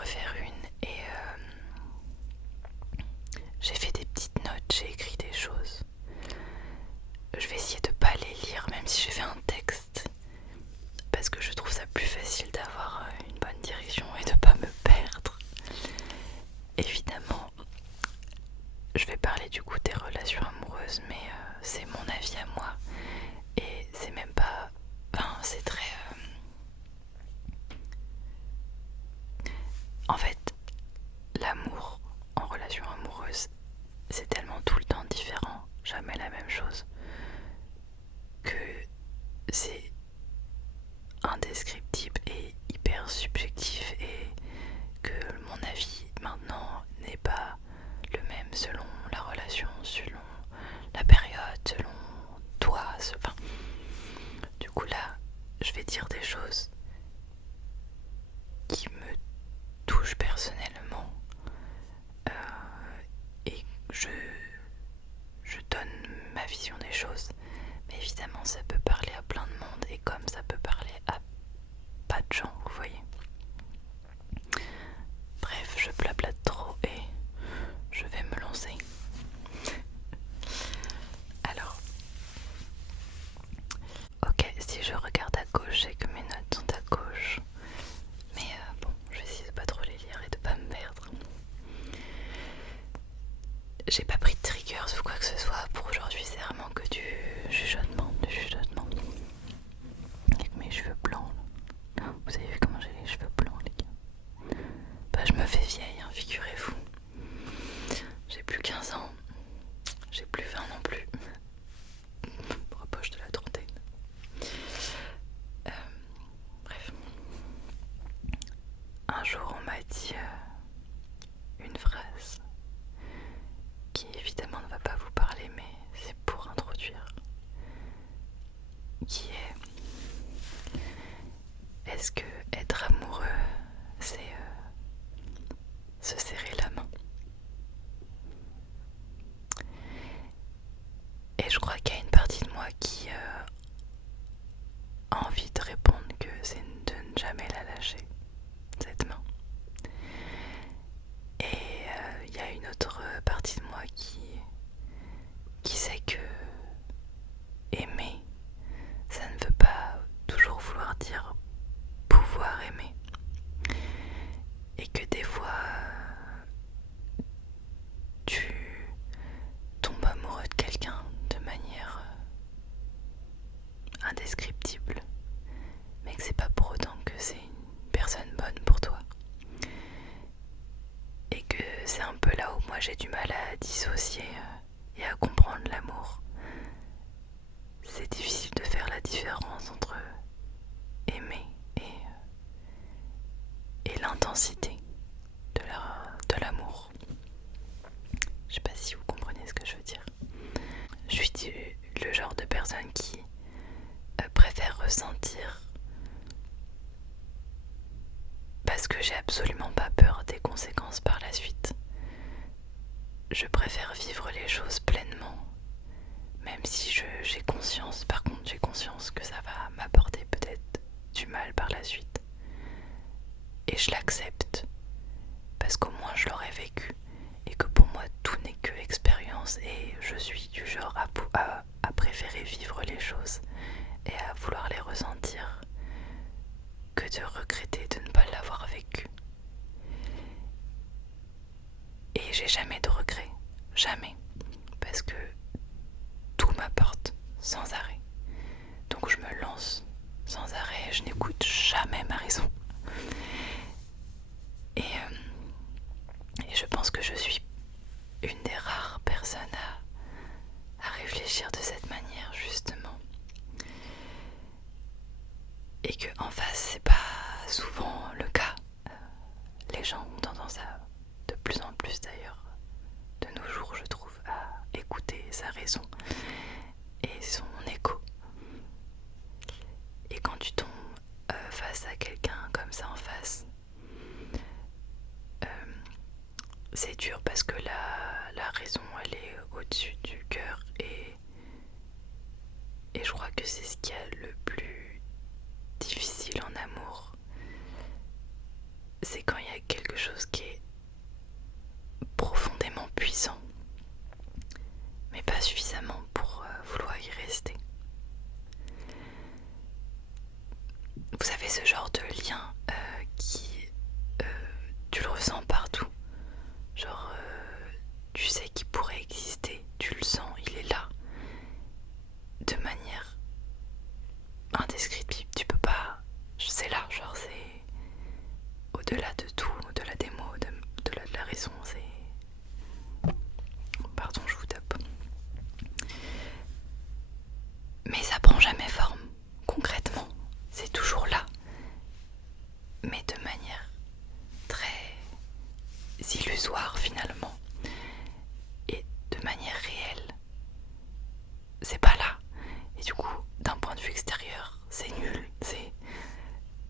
refaire une et j'ai fait des petites notes, j'ai écrit des choses. Je vais essayer de pas les lire même si j'ai fait un texte parce que je trouve ça plus facile d'avoir une bonne direction et de pas me perdre. Évidemment, je vais parler du coup des relations amoureuses, mais c'est mon avis à moi et c'est même pas... Enfin, c'est très... En fait, l'amour en relation amoureuse, c'est tellement tout le temps différent, jamais la même chose, que c'est indescriptible et hyper subjectif et que mon avis maintenant n'est pas le même selon la relation, selon la période, selon toi, enfin, du coup là, je vais dire des choses qui me touchent personnellement et je donne ma vision des choses. Mais évidemment, ça peut parler à plein de monde et comme ça peut parler à pas de gens, vous voyez. Bref, je blablate trop et je vais me lancer. Alors, ok, si je regarde à gauche, c'est que mes notes sont à gauche. Mais bon, je vais essayer de pas trop les lire et de pas me perdre. J'ai pas pris de triggers ou quoi que ce soit pour aujourd'hui, c'est vraiment que du chuchotement, Avec mes cheveux blancs. Là. Vous avez vu comment j'ai les cheveux blancs, les gars? Bah, je me fais vieille, hein, figurez-vous. J'ai plus 15 ans, j'ai plus 20 non plus. Reproche de la trentaine. Bref. Un jour, on m'a dit une phrase qui évidemment ne va pas vous parler, mais c'est pour introduire. Qui est-ce que être amoureux, c'est se serrer la main? Et je crois qu'il y a une partie de moi qui a envie de répondre que c'est de ne jamais la lâcher, cette main. Et il y a une autre partie de moi qui sait que aimer, ça ne veut pas toujours vouloir dire pouvoir aimer. Et que des fois, tu tombes amoureux de quelqu'un de manière indescriptible, mais que c'est pas pour autant que c'est une personne bonne pour toi. Et que c'est un peu là où moi j'ai du mal à dissocier et à comprendre l'amour. C'est difficile de faire la différence entre aimer et l'intensité de l'amour. Je sais pas si vous comprenez ce que je veux dire. Je suis le genre de personne qui préfère ressentir parce que j'ai absolument pas peur des conséquences par la suite. Je préfère vivre les choses pleinement, même si j'ai conscience, par contre j'ai conscience que ça va m'apporter peut-être du mal par la suite. Et je l'accepte, parce qu'au moins je l'aurais vécu, et que pour moi tout n'est que expérience, et je suis du genre à préférer vivre les choses et à vouloir les ressentir que de regretter de ne pas l'avoir vécu. Et j'ai jamais de regrets, jamais, parce que tout m'apporte sans arrêt. Donc je me lance sans arrêt, je n'écoute jamais ma raison. Et je pense que je suis une des rares personnes à réfléchir de cette manière, justement. Et que en face, c'est pas souvent le cas. Les gens ont tendance à, de plus en plus d'ailleurs, de nos jours, je trouve, à écouter sa raison et son écho. Et quand tu tombes face à quelqu'un comme ça en face, c'est dur parce que la raison, elle est au-dessus du cœur et je crois que c'est ce qu'il y a le plus difficile en amour. C'est quand il y a quelque quelque chose qui est profondément puissant, mais pas suffisamment pour vouloir y rester. Vous savez, ce genre de lien qui tu le ressens partout, genre tu sais qu'il pourrait exister, tu le sens, il est là, de manière indescriptible, tu peux pas, c'est là, genre c'est au-delà de tout, au-delà des mots, au-delà de la raison, c'est... Pardon, je vous tape. Mais ça prend jamais forme, concrètement, c'est toujours là, mais de manière très illusoire finalement, et de manière réelle. C'est pas là, et du coup, d'un point de vue extérieur, c'est nul, c'est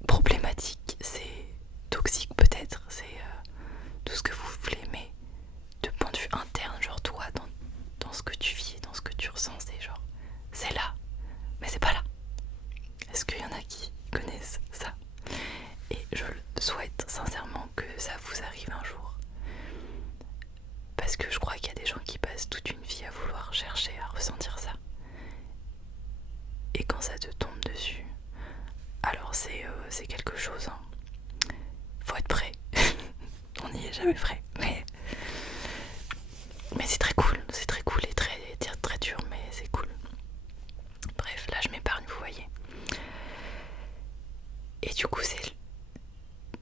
problématique, c'est toxique peut-être, c'est tout ce que vous voulez, mais de point de vue interne, genre toi, dans ce que tu vis, dans ce que tu ressens, c'est genre, c'est là, mais c'est pas là. Est-ce qu'il y en a qui connaissent ça? Et je souhaite sincèrement que ça vous arrive un jour, parce que je crois qu'il y a des gens qui passent toute une vie à vouloir chercher à ressentir ça, et quand ça te tombe dessus, alors c'est quelque chose, hein. Faut être prêt. On n'y est jamais prêt, mais c'est très cool et très dur, mais c'est cool. Bref, là je m'épargne, vous voyez. Et du coup c'est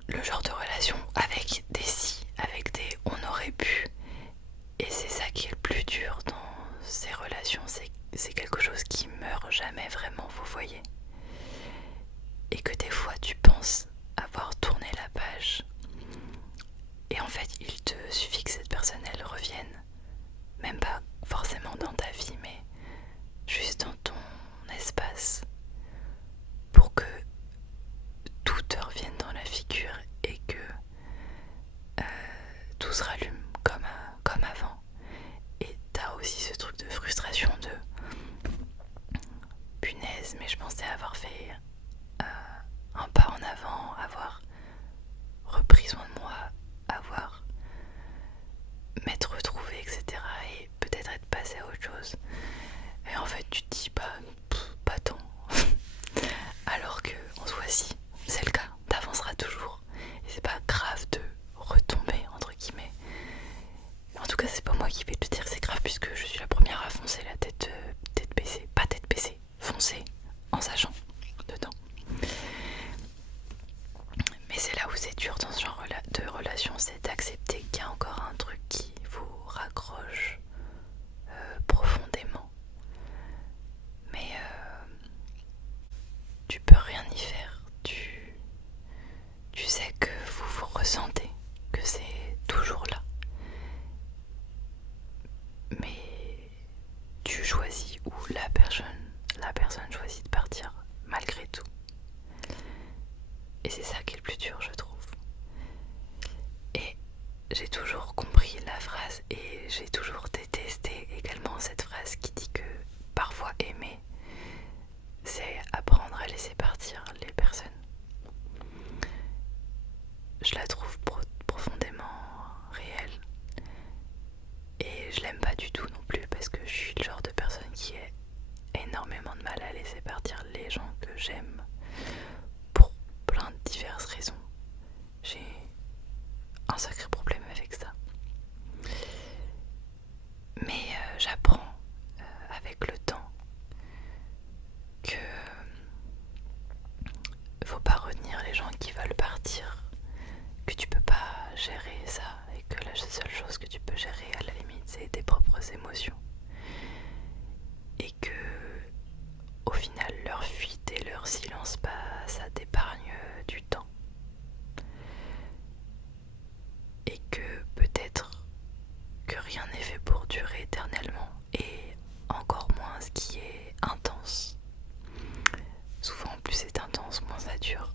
le genre de relation avec des si, avec des on aurait pu, et c'est ça qui est le plus dur dans ces relations, c'est quelque chose qui meurt jamais vraiment, vous voyez. Et que des fois tu penses avoir tourné la page, et en fait il te suffit que cette personne elle revienne, même pas forcément dans ta vie, mais juste dans ton espace, pour que tout te revienne dans la figure et que tout se rallume comme avant. Et t'as aussi ce truc de frustration de punaise, mais je pensais avoir fait un pas en avant, avoir repris soin de moi, avoir m'être retrouvée, etc. et peut-être être passée à autre chose. Et en fait tu te dis pas tant. Alors que en soi si, c'est le cas, t'avanceras toujours. Et c'est pas grave de retomber entre guillemets. En tout cas c'est pas moi qui vais te dire que c'est grave, puisque je suis la première à foncer la tête baissée. Pas tête baissée, foncer en sachant dedans. Mais c'est là où c'est dur dans ce genre de relation, c'est d'accepter qu'il y a encore un truc qui vous raccroche profondément. Mais tu peux rien y faire. Tu sais que vous ressentez, que c'est toujours là. Mais tu choisis, ou la personne choisit de partir malgré tout. Et c'est ça qui est le plus dur, je trouve. Et j'ai toujours compris la phrase, et j'ai toujours détesté également cette phrase qui dit que parfois aimer, c'est apprendre à laisser partir les personnes. Je la trouve profondément réelle. Et je l'aime pas du tout non plus, parce que je suis le genre de personne qui a énormément de mal à laisser partir les gens que j'aime, pour plein de diverses raisons. J'ai un sacré problème avec ça. Mais j'apprends avec le temps que faut pas retenir les gens qui veulent partir, que tu peux pas gérer ça, et que la seule chose que tu peux gérer à la limite c'est tes propres émotions, et que au final leur fuite et leur silence, ça t'épargne du temps, et que peut-être que rien n'est fait pour durer éternellement, et encore moins ce qui est intense. Souvent plus c'est intense, moins ça dure.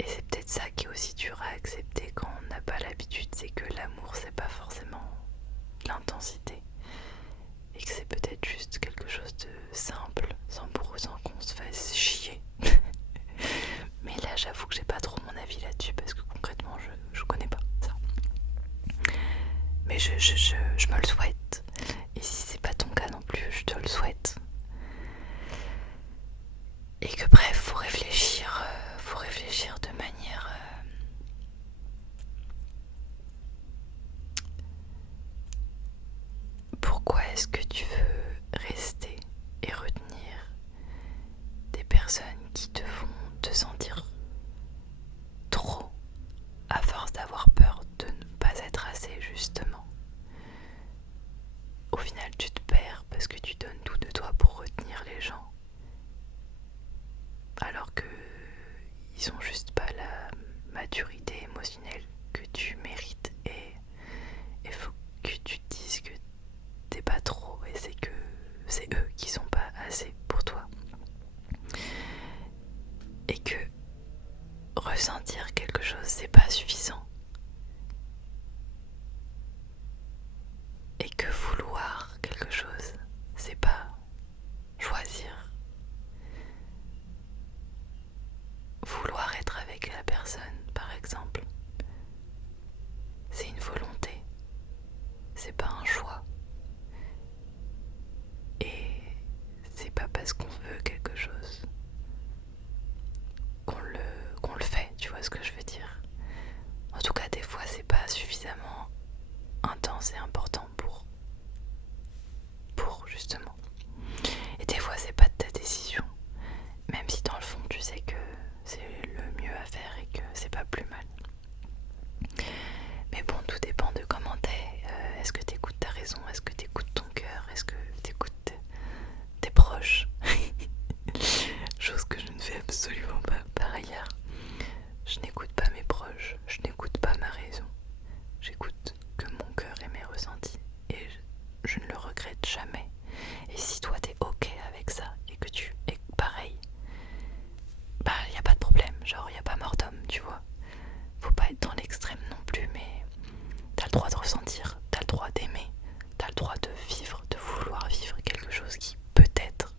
Et c'est peut-être ça qui est aussi dur à accepter quand on n'a pas l'habitude, c'est que l'amour c'est pas forcément l'intensité, et que c'est peut-être juste quelque chose de simple, sans pour autant qu'on se fasse chier. Mais là j'avoue que j'ai pas trop mon avis là-dessus, mais je me le souhaite. Et si c'est pas ton cas non plus, je te le souhaite. Et que bref, faut réfléchir de manière pourquoi est-ce que tu veux rester et retenir des personnes qui te font te sentir trop à force d'avoir peur de ne pas être assez, justement. Au final, tu te perds parce que tu donnes tout de toi pour retenir les gens, alors que ils ont juste pas la maturité émotionnelle que tu mérites, et il faut que tu te dises que t'es pas trop et c'est eux qui sont pas assez pour toi, et que ressentir quelque chose c'est pas suffisant, et que vouloir quelque chose c'est pas choisir. Vouloir être avec la personne, par exemple, c'est une volonté, c'est pas un choix. Et c'est pas parce qu'on veut quelque chose qu'on le fait, tu vois ce que je veux dire. En tout cas, des fois, c'est pas suffisamment intense et important pour justement. Et des fois, c'est pas de ta décision, même si dans le fond, tu sais que c'est le mieux à faire et que c'est pas plus mal. Mais bon, tout dépend de comment t'es. Est-ce que t'écoutes ta raison? Est-ce que t'écoutes ton cœur? Est-ce que t'écoutes tes proches? Chose que je ne fais absolument pas par ailleurs. Je n'écoute pas mes proches, je n'écoute pas ma raison. J'écoute que mon cœur et mes ressentis, et je ne le regrette jamais. Et si toi t'es ok avec ça et que tu es pareil, bah y a pas de problème, genre y a pas mort d'homme, tu vois. Faut pas être dans l'extrême non plus, mais t'as le droit de ressentir, t'as le droit d'aimer, t'as le droit de vivre, de vouloir vivre quelque chose qui peut-être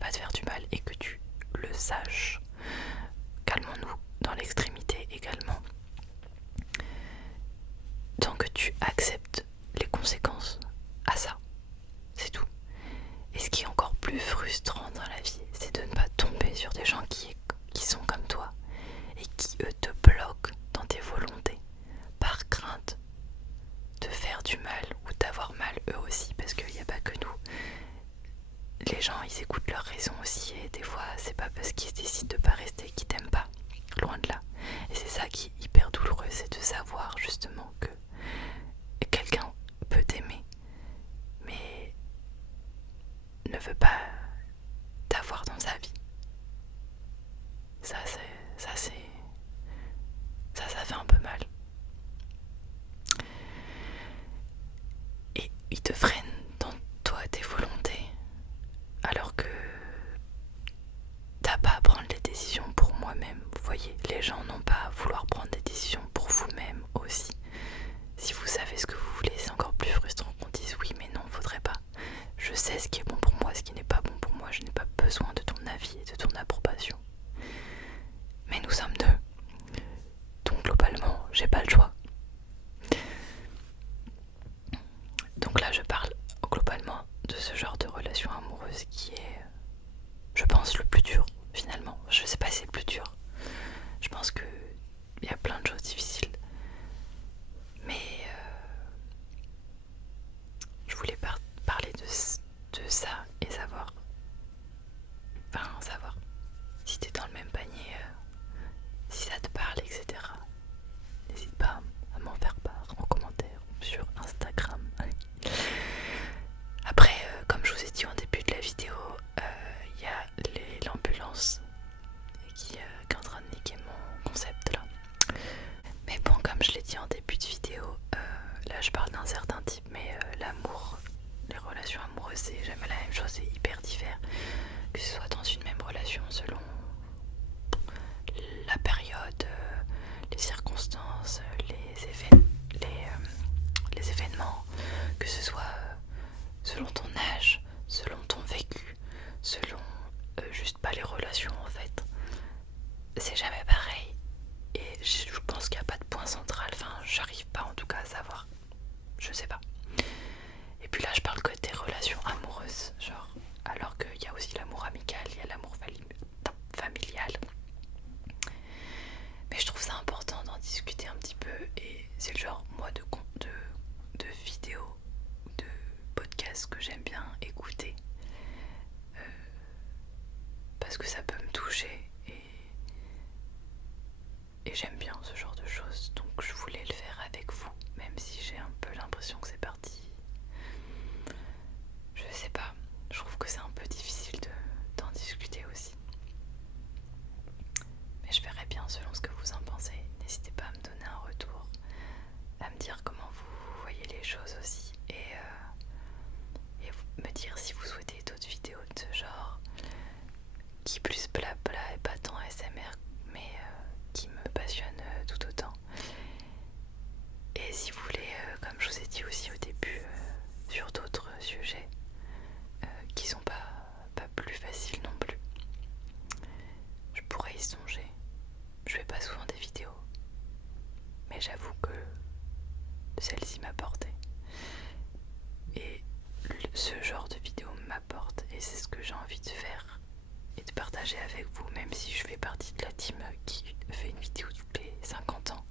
va te faire du mal et que tu le saches. Calmons-nous dans l'extrémité également. Tant que tu acceptes les conséquences à ça, c'est tout. Et ce qui est encore plus frustrant dans la vie, c'est de ne pas tomber sur des gens qui sont comme toi et qui, eux, te bloquent dans tes volontés par crainte de faire du mal ou d'avoir mal eux aussi, parce qu'il n'y a pas que nous. Les gens, ils écoutent leur raison aussi, et des fois, c'est pas parce qu'ils décident de pas rester qu'ils t'aiment pas. Loin de là. Et c'est ça qui est hyper douloureux, c'est de savoir justement que quelqu'un peut t'aimer, mais ne veut pas t'avoir dans sa vie. Ça fait un peu mal. Et il te freine dans toi tes volontés, alors que t'as pas à prendre les décisions pour moi-même. Vous voyez, les gens n'ont pas à vouloir prendre des décisions pour vous-même aussi. Si vous savez ce que vous voulez, c'est encore plus frustrant qu'on dise oui mais non, faudrait pas. Je sais ce qui est bon pour moi, ce qui n'est pas bon pour moi, je n'ai pas besoin de ton avis et de ton approbation. Mais nous sommes deux, donc globalement, j'ai pas le choix. Donc là, je parle globalement de ce genre de relation amoureuse qui est, je pense, le plus dur finalement. Je sais pas si c'est le plus dur. Je pense que il y a plein de choses difficiles. Mais je voulais parler de ça et savoir si t'es dans le même panier, si ça te parle, etc. N'hésite pas. bien ce genre de choses, donc je voulais le faire avec vous, même si j'ai un peu l'impression que c'est parti. Je sais pas, je trouve que c'est un peu difficile d'en discuter aussi. Mais je verrai bien selon ce que vous en pensez. N'hésitez pas à me donner un retour, à me dire comment vous voyez les choses aussi, et me dire si vous souhaitez d'autres vidéos de ce genre, qui plus blabla et pas tant ASMR, mais qui me passionnent tout autant. Et si vous voulez, comme je vous ai dit aussi au début, sur d'autres sujets qui sont pas plus faciles non plus, je pourrais y songer. Je fais pas souvent des vidéos, mais j'avoue que celle-ci m'apportait. Et ce genre de vidéo m'apporte, et c'est ce que j'ai envie de faire et de partager avec vous, même si je fais partie de la team qui fait une vidéo tous les 50 ans.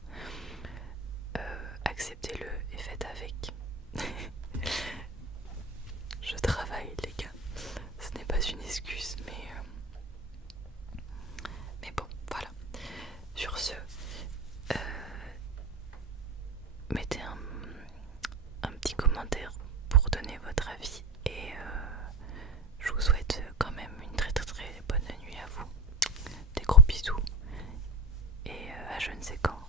Acceptez-le et faites avec. Je travaille, les gars, ce n'est pas une excuse, mais bon, voilà. Sur ce, mettez un petit commentaire pour donner votre avis, et je vous souhaite quand même une très très très bonne nuit à vous. Des gros bisous, et à je ne sais quand.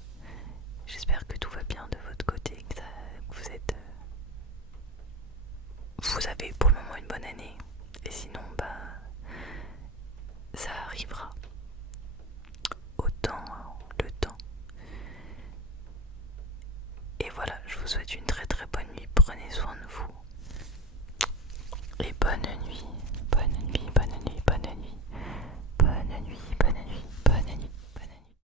J'espère que tout va bien de votre côté, que vous avez pour le moment une bonne année, et sinon ça arrivera autant le temps. Et voilà, je vous souhaite une très très bonne nuit, prenez soin de vous et bonne nuit.